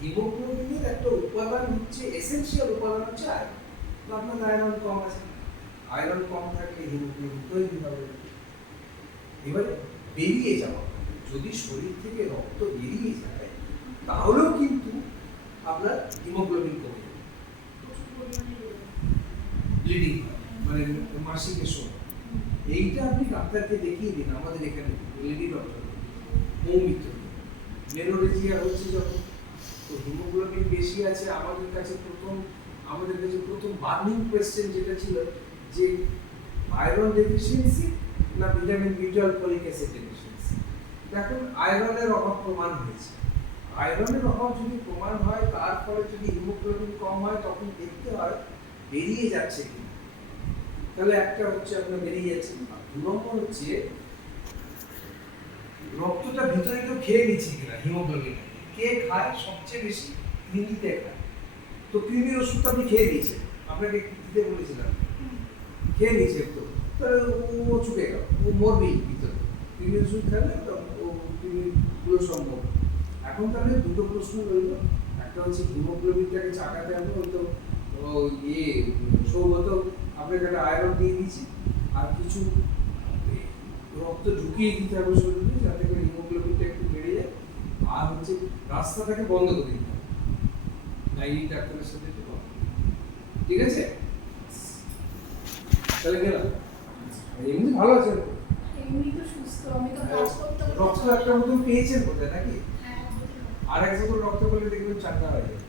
হিমোগ্লোবিনের একটা উপাদান হচ্ছে, এসেনশিয়াল উপাদান হচ্ছে আয়রন। তো আপনার আয়রন কম আছে, আয়রন কম থাকলে হিমোগ্লোবিন তৈরি হবে। এবারে বেরিয়ে যাওয়া, যদি শরীর থেকে রক্ত বেরিয়ে যায় তাহলেও কিন্তু আপনার হিমোগ্লোবিন কমে যাবে, ব্লিডিং মানে মাসিকের সময়। এইটা আপনি ডাক্তারকে দেখিয়ে দিন, আমাদের এখানে লেডি ডক্টর মৌমিত্র মেনোরেজিয়া হচ্ছে যখন, তো হিমোগ্লোবিন বেশি আছে। আমাদের কাছে প্রথম বার্নিং কোয়েশ্চেন যেটা ছিল যে আয়রন ডেফিসিয়েন্সি না ভিটামিন বি12 ফলিক অ্যাসিড ডেফিসিয়েন্সি। এখন আয়রনের অভাব প্রমাণ হয়েছে। আয়রনের অভাব যদি প্রমাণ হয়, তার ফলে যদি হিমোগ্লোবিন কম হয়, তখন দেখতে হয় বেরিয়ে যাচ্ছে কি। তাহলে একটা হচ্ছে আপনার বেরিয়ে যাচ্ছে, দু নম্বর হচ্ছে রক্তটা ভিতরে কেউ খেয়ে নিচ্ছে কিনা হিমোগ্লোবিন। কে খায় সবচেয়ে বেশি? কৃমিতে খায়। তো কৃমির ওষুধটা আপনি খেয়ে নিয়েছেন, আপনাকে দিতে বলেছিলাম, খেয়ে নিয়েছে, তো ও চুকে গেল, ও মরবেই ভিতরে। কৃমির ওষুধ খেলে তো ও কৃমিগুলো সম্ভব। এখন তাহলে দুটো প্রশ্ন রইল, একটা হচ্ছে হিমোগ্লোবিনটাকে চাকাতে হবে, ওই তো সৌগত আপনাকে একটা আয়রন দিয়ে দিচ্ছি, আর কিছু রক্ত ঢুকিয়ে দিতে হবে শরীরে যাতে করে হিমোগ্লোবিনটা একটু বেড়ে যায়। আর হচ্ছে রাস্তাটাকে বন্ধ করে দিতে হবে, ডাইনি ডাক্তারের সাথে একটু কথা। ঠিক আছে, তাহলে গেলাম। এমনি ভালো আছে, এমনি তো সুস্থ, আমি তো কাজ করতে করতে রক্ত একটা মতন পেয়েছেন কোথায় নাকি? হ্যাঁ, আর এক বোতল রক্ত করলে দেখবেন চাঙ্গা হয়ে যাবে।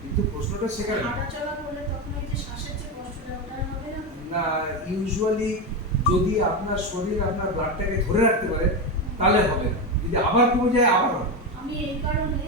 কিন্তু প্রশ্নটা সেখানে হাঁটাচলা করলে তখন এই যে শ্বাসের যে কষ্টটা ওটা হবে না? না, ইউজুয়ালি যদি আপনার শরীর আপনার ব্লাডটাকে ধরে রাখতে পারে তাহলে হবে না, যদি আবার কমে যায় আবার হবে। আমি এই কারণে